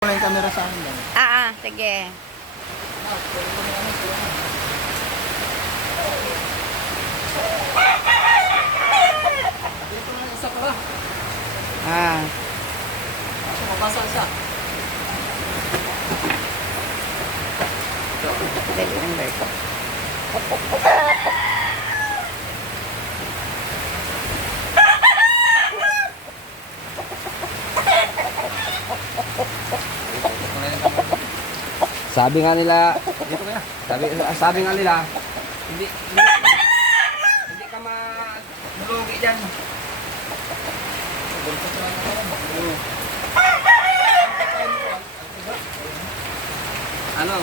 Wala yung camera sa akin. Sige. Dito na isa pala. Mabasa isa. Dali number ko. Sabi nga nila, Dito kaya. sabi nga nila, hindi ka malulugi diyan. Ano?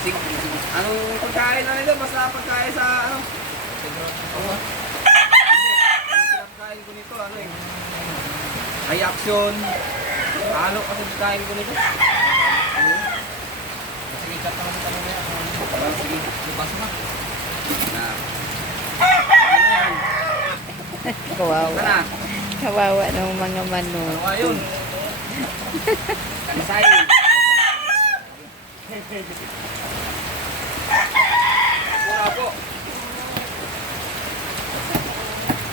Sige, anong pagkain na nito? Basta pagkain sa ano? Hindi, ang pagkain ko nito, ano eh. Reaction. Ano kasi pagkain ko nito? Sige, chat naman sa tanong niya. Sige, Ibas na. na. Ano yan? Kawawa. Ito na. Kawawa ng mga manok. Ano yun? Kanisay. Mura po.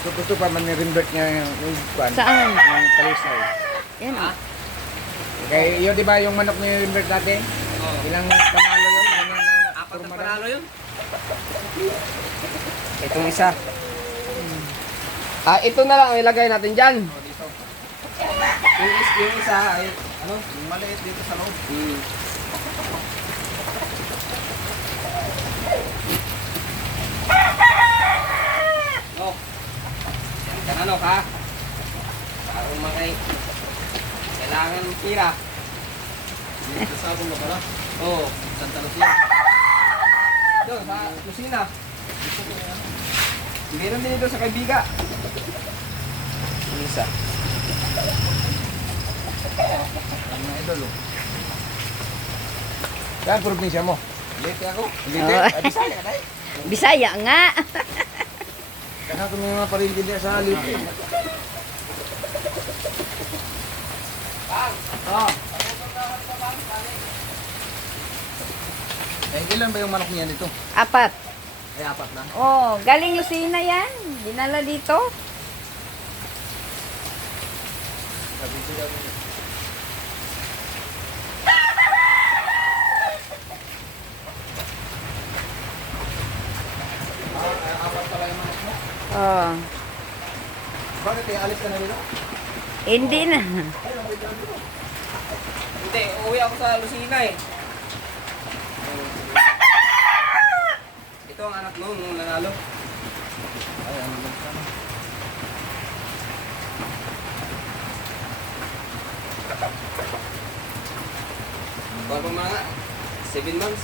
Gusto pa man ni-revert niya yung kwan. Saan? Yung talisay. Yan Ha? Kaya yun di ba yung manok ni revert dati? Oo. Ilang panalo yun? Ganyan ang Apat na turma panalo yun? Itong isa. Ito na lang ang ilagay natin dyan. O, dito. Yung isa ay, ano? Yung maliit dito sa loob. Oh. Yan ka na, no, ha? Para umakay. Kailangan tira. Dito sa abong na pala. Oo. Santa Lucia. Doon, sa kusina. Meron din ito sa kaibiga. Yung isa. Ang mga idol. Oh. Saan probinsya mo? Late ako. Leyte? Oo. Ay, Bisaya na eh. Bisaya nga. Kaya kung may mga paligid niya sa Leyte. Oh. Eh, ilan ba yung manok niya dito? 4. Ay, 4 na. Oh, galing Lucina yan. Dinala dito. Sabi ko daw niya. Ay, 4 pala yung manok mo. Oh. Bakit kaya alis ka na dito? Hindi na. Hindi, uuwi ako sa Lucina eh. Ito ang anak mo, nung nanalo. Ay, ano ba ito? Kuha pa mga 7 months.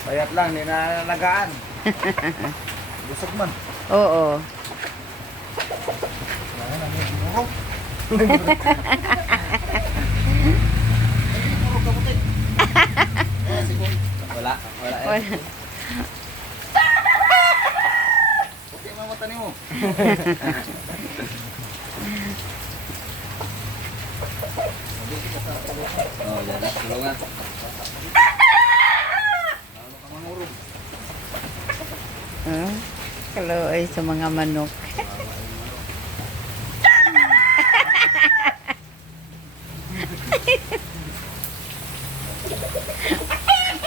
Payat lang, hindi na nalagaan. Busog man. Oo. Ayan, ano yung muro? Muro kabuti. Siguro. Wala, wala eh. Wala. Okay, mamata ni mo. Oh, yan. Tulungan. Lalo ka mangurog. Kaloy sa mga manok.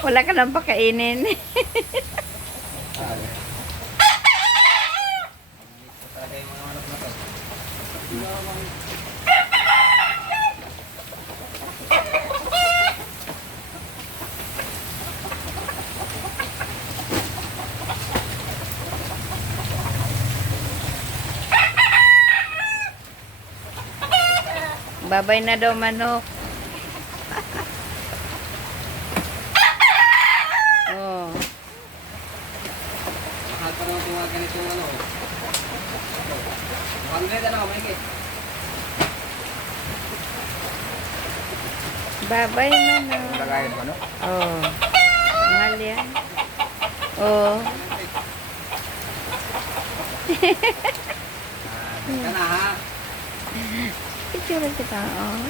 Wala ka lang pakainin. Talaga yung mga manok na to. Babay na daw manok. Oh. Mahal pa naman itong mga ganitong ano. 100 ano, may Babay manok. Lagayan mo, no? Oh. Mahal yan. Oh. Ka na ha. Picture kita, oh.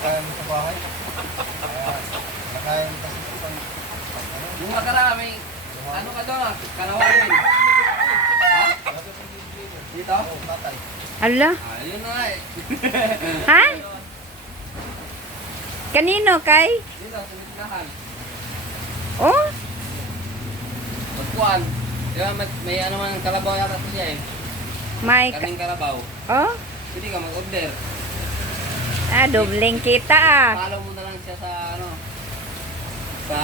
Kaya mo sa bahay. Kaya mo kasi sa Yung makarami, ano ka doon? Kanawain. Ha? Dito? oh, tatay. Ala? Ah, yun na nga eh. Ha? Kanino, kay? Dito, sa mitlahan. Oh? Pagkuhan. Diba, may ano man kalabaw yata siya eh. May... Kaming kalabaw. Oh? Pwede ka mag-order. Ah, dobling kita ah. Follow mo na lang siya sa ano. Sa...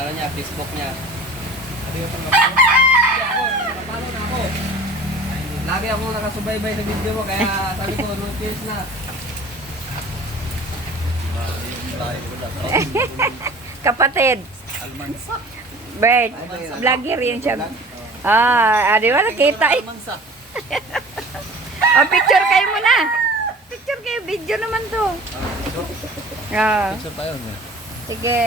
Ano niya, Facebook niya. Hindi ako napalo na ako. Lagi ako nakasubaybay sa video mo, kaya sabi ko, notice na. Kapatid. Almansa. Bert, vlogger yun siya. Ah, di ba nakita eh. Almansa. Oh, picture kayo muna. Picture kayo, video naman to. Ah, Picture tayo. sige.